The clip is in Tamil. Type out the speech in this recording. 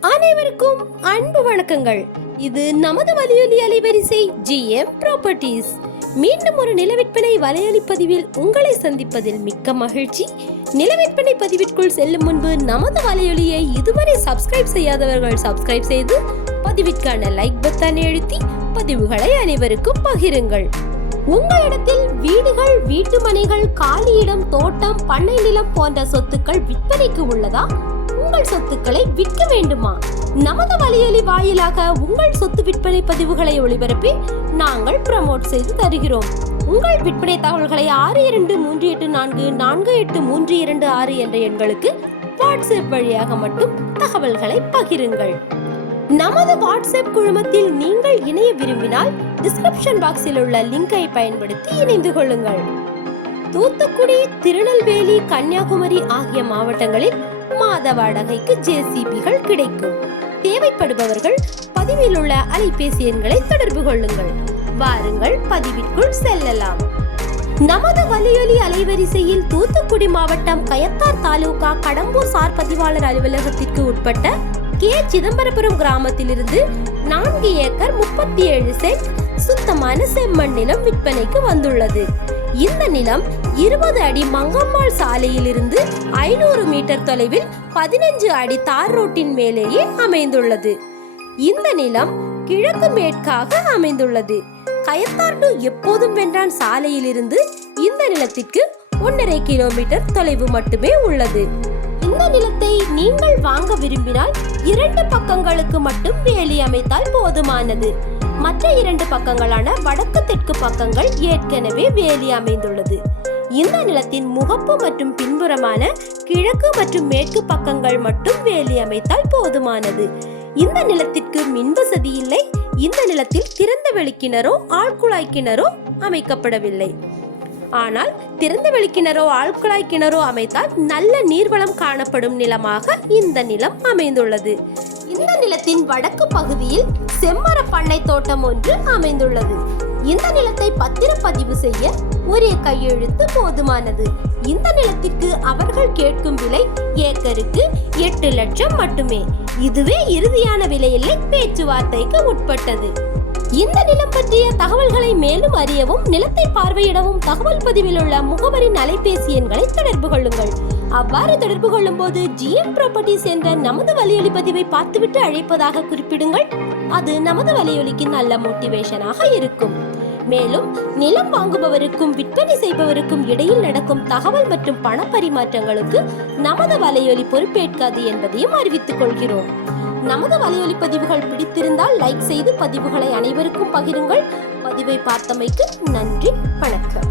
அனைவருக்கும் அன்பு வணக்கங்கள். இது நமது வலியுலி அலைவரிசை ஜிஎம் ப்ராப்பர்ட்டிஸ் மீண்டும் ஒரு நிலவிற்பனை வலையொலி பதிவில் உங்களை சந்திப்பதில் மிக்க மகிழ்ச்சி. நிலவிற்பனை பதிவிற்குள் செல்லும் முன்பு நமது வலையொலியை இதுவரை சப்ஸ்கிரைப் செய்யாதவர்கள் சப்ஸ்கிரைப் செய்து பதிவிற்கான லைக் பத்தானை அழுத்தி பதிவுகளை அனைவருக்கும் பகிருங்கள். உங்களிடத்தில் வீடுகள் வீட்டு மனைகள் காலியிடம் தோட்டம் பண்ணை நிலம் போன்ற சொத்துக்கள் விற்பனைக்கு உள்ளதா? உங்கள் சொத்துக்களை விற்க வேண்டுமா? நமது வலையொலி வாயிலாக உங்கள் சொத்து விற்பனை பதிவுகளை ஒளிபரப்பி நாங்கள் ப்ரமோட் செய்து தருகிறோம். உங்கள் விற்பனை தகவல்களை ஆறு இரண்டு மூன்று எட்டு நான்கு நான்கு எட்டு மூன்று இரண்டு ஆறு என்ற எண்களுக்கு வாட்ஸ்அப் வழியாக மட்டும் தகவல்களை பகிருங்கள். நமது வாட்ஸ்அப் குழுமத்தில் நீங்கள் அறிய விரும்பினால் டிஸ்கிரிப்ஷன் பாக்ஸில் உள்ள லிங்கை பயன்படுத்தி இணைந்து கொள்ளுங்கள். தூத்துக்குடி திருநெல்வேலி கன்னியாகுமரி ஆகிய மாவட்டங்களில் மாத வாடகைக்கு ஜேசிபிகள் கிடைக்கும். தேவைப்படுபவர்கள் பதிவில் உள்ள அலைபேசி எண்களை தொடர்பு கொள்ளுங்கள். வாருங்கள் பதிவிற்குள் செல்லலாம். நமது வலியொலி அலைவரிசையில் தூத்துக்குடி மாவட்டம் கயத்தார் தாலுகா கடம்பூர் சார் பதிவாளர் அலுவலகத்திற்கு உட்பட்ட கே சிதம்பரபுரம் கிராமத்திலிருந்து நான்கு ஏக்கர் முப்பத்தி ஏழு சென்ட் சுத்தமான செம்மண் நிலம் விற்பனைக்கு வந்துள்ளது. இந்த நிலம் இருபது அடி மங்கம்மாள் சாலையிலிருந்து ஐநூறு மீட்டர் தொலைவில் பதினஞ்சு அடி தார் ரோட்டின் மேலேயே அமைந்துள்ளது. இந்த நிலம் கிழக்கு மேற்காக அமைந்துள்ளது. கயத்தார்டு எப்போதும் வென்றான் சாலையிலிருந்து இந்த நிலத்திற்கு ஒன்றரை கிலோமீட்டர் தொலைவு மட்டுமே உள்ளது. இந்த நிலத்தை நீங்கள் வாங்க விரும்பினால் இரண்டு பக்கங்களுக்கு மட்டும் வேலி அமைத்தால் போதுமானது. மற்ற இரண்டு பக்கங்களான வடக்கு தெற்கு பக்கங்கள் ஏற்கனவே வேலி அமைந்துள்ளது. இந்த நிலத்தின் முகப்பு மற்றும் பின்புறமான கிழக்கு மற்றும் மேற்கு பக்கங்கள் மட்டும் வேலி அமைத்தால் போதுமானது. இந்த நிலத்திற்கு மின்வசதி இல்லை. இந்த நிலத்தில் திறந்த வெளிக்கிணறோ ஆழ்குழாய் கிணறோ அமைக்கப்படவில்லை. ஆனால் திறந்தவெளி கிணறோ ஆழ்குழாய் கிணறோ அமைத்தால் நல்ல நீர்வளம் காணப்படும் நிலமாக இந்த நிலம் அமைந்துள்ளது. இந்த நிலத்தின் வடக்கு பகுதியில் செம்மர பண்ணை தோட்டம் ஒன்று அமைந்துள்ளது. இந்த நிலத்தை பத்திரப்பதிவு செய்ய உரிய கையெழுத்து போதுமானது. இந்த நிலத்திற்கு அவர்கள் கேட்கும் விலை ஏக்கருக்கு எட்டு லட்சம் மட்டுமே. இதுவே இறுதியான விலையில்லை பேச்சுவார்த்தைக்கு உட்பட்டது. இந்த நிலம் பற்றிய தகவல்களை மேலும் அறியவும் நிலத்தை பார்வையிடவும் தகவல் பதிவில் உள்ள முகவரின் அலைபேசி எண்களை தொடர்பு கொள்ளுங்கள். அவ்வாறு தொடர்பு கொள்ளும் போது ஜிஎம் ப்ராப்பர்ட்டிஸ் என்ற நமது வலையொலி பதிவை பார்த்துவிட்டு அழைப்பதாக குறிப்பிடுங்கள். அது நமது வலையொலிக்கு நல்ல மோட்டிவேஷனாக இருக்கும். மேலும் நிலம் வாங்குபவருக்கும் விற்பனை செய்பவருக்கும் இடையில் நடக்கும் தகவல் மற்றும் பண பரிமாற்றங்களுக்கு நமது வலையொலி பொறுப்பேற்காது என்பதையும் அறிவித்துக் கொள்கிறோம். நமது வலையொலி பதிவுகள் பிடித்திருந்தால் லைக் செய்து பதிவுகளை அனைவருக்கும் பகிருங்கள். பதிவை பார்த்தமைக்கு நன்றி வணக்கம்.